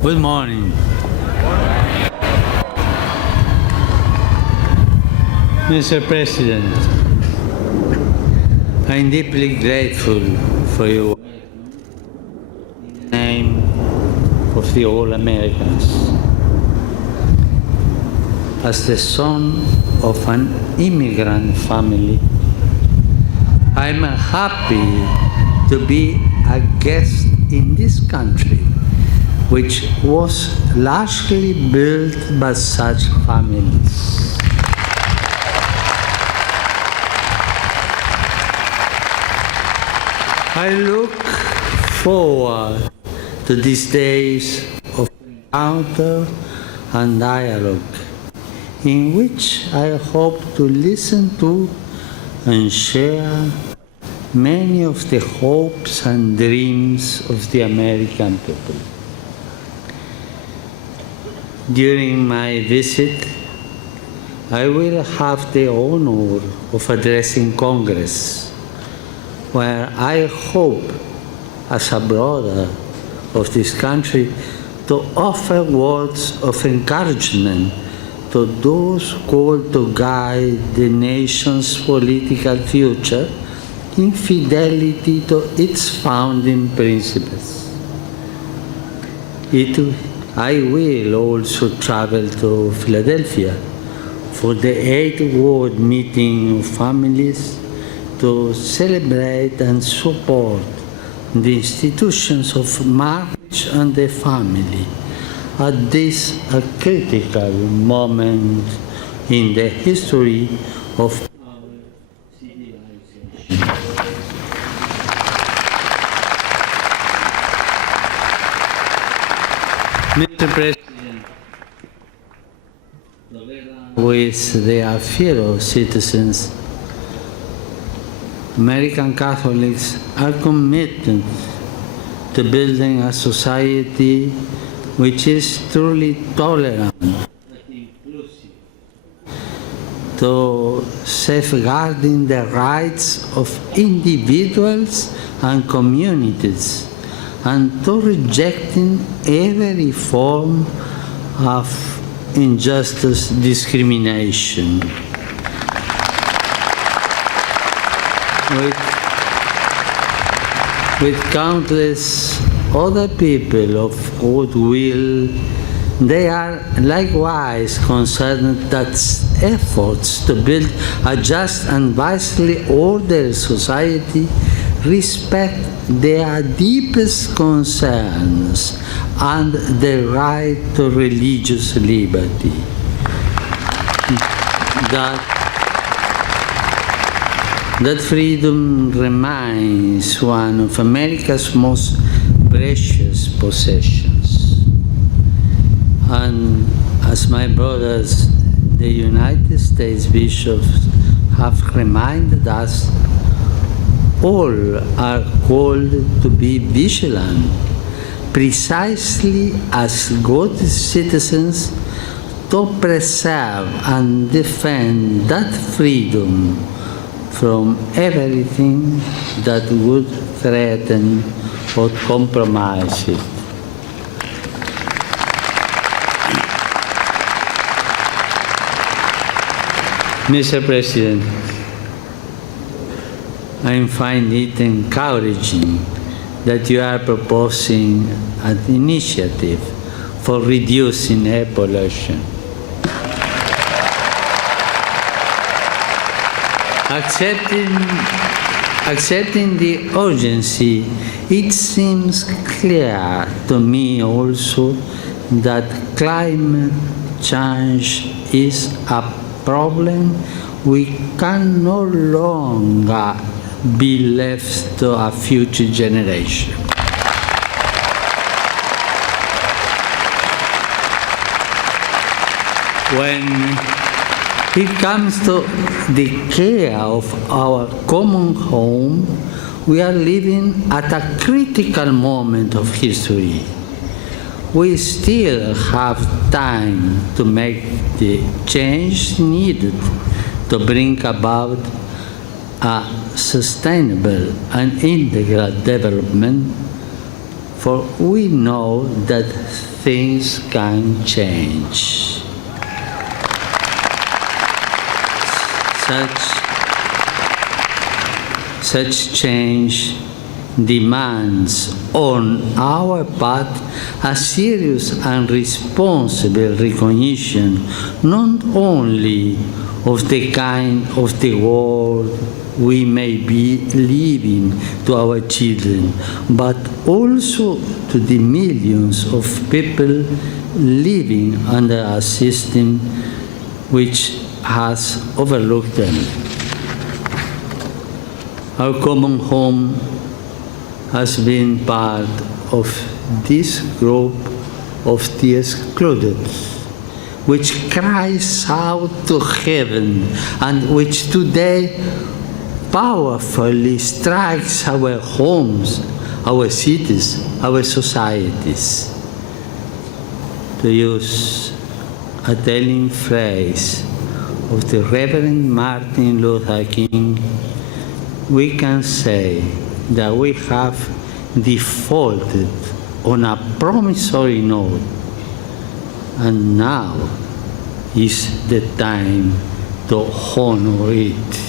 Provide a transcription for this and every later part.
Good morning. Mr. President, I'm deeply grateful for your name of the All Americans. As the son of an immigrant family, I'm happy to be a guest in this country, which was largely built by such families. I look forward to these days of encounter and dialogue, in which I hope to listen to and share many of the hopes and dreams of the American people. During my visit, I will have the honor of addressing Congress, where I hope, as a brother of this country, to offer words of encouragement to those called to guide the nation's political future in fidelity to its founding principles. I will also travel to Philadelphia for the 8th World Meeting of Families to celebrate and support the institutions of marriage and the family at this critical moment in the history of our civilization. Mr. President, with their fellow citizens, American Catholics are committed to building a society which is truly tolerant and inclusive, to safeguarding the rights of individuals and communities, and to rejecting every form of injustice, discrimination. With countless other people of goodwill, they are likewise concerned that efforts to build a just and wisely ordered society respect their deepest concerns and the right to religious liberty. That freedom remains one of America's most precious possessions. And as my brothers, the United States bishops, have reminded us, all are called to be vigilant, precisely as good citizens, to preserve and defend that freedom from everything that would threaten or compromise it. Mr. President, I find it encouraging that you are proposing an initiative for reducing air pollution. Accepting the urgency, it seems clear to me also that climate change is a problem we can no longer be left to a future generation. When it comes to the care of our common home, we are living at a critical moment of history. We still have time to make the change needed to bring about a sustainable and integral development, for we know that things can change. Such change demands on our part a serious and responsible recognition not only of the kind of the world we may be leaving to our children, but also to the millions of people living under a system which has overlooked them. Our common home has been part of this group of the excluded, which cries out to heaven and which today powerfully strikes our homes, our cities, our societies. To use a telling phrase of the Reverend Martin Luther King, we can say that we have defaulted on a promissory note, and now is the time to honor it.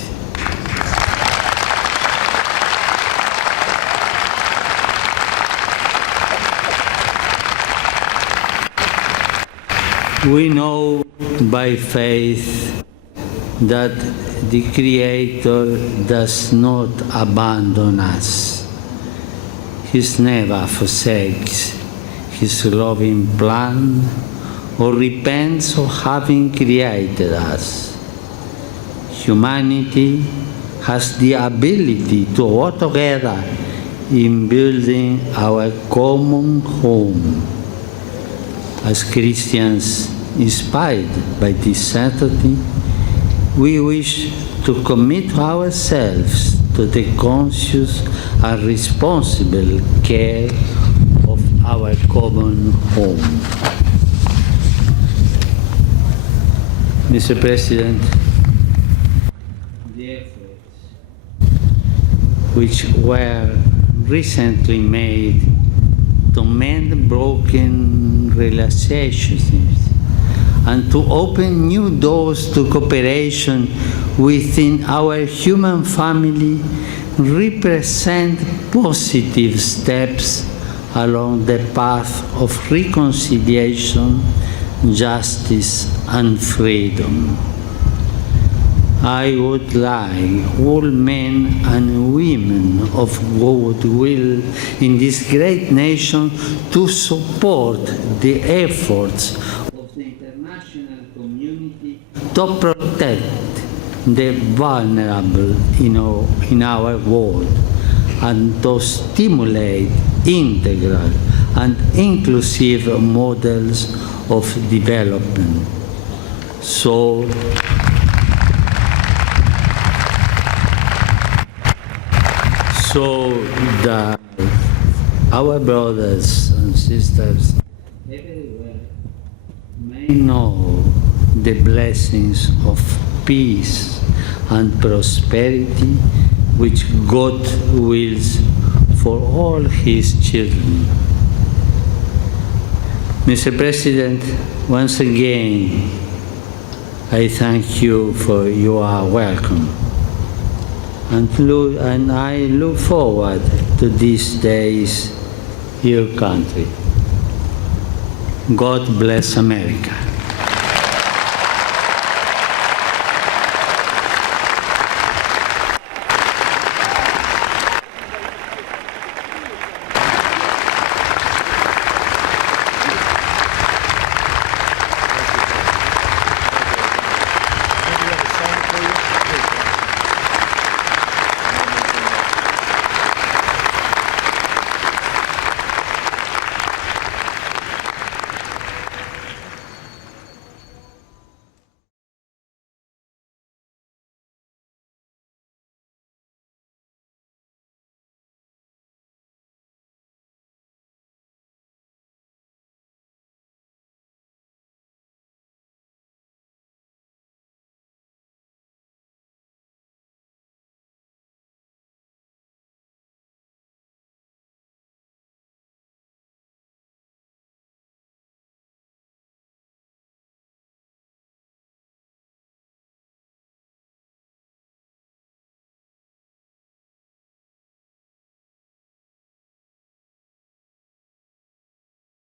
We know by faith that the Creator does not abandon us. He never forsakes His loving plan or repents of having created us. Humanity has the ability to work together in building our common home. As Christians, inspired by this certainty, we wish to commit ourselves to the conscious and responsible care of our common home. Mr. President, the efforts which were recently made to mend broken relationships and to open new doors to cooperation within our human family represent positive steps along the path of reconciliation, justice, and freedom. I would like all men and women of goodwill in this great nation to support the efforts of the international community to protect the vulnerable in our world and to stimulate integral and inclusive models of development. So that our brothers and sisters everywhere may know the blessings of peace and prosperity which God wills for all His children. Mr. President, once again, I thank you for your welcome. And I look forward to these days, your country. God bless America.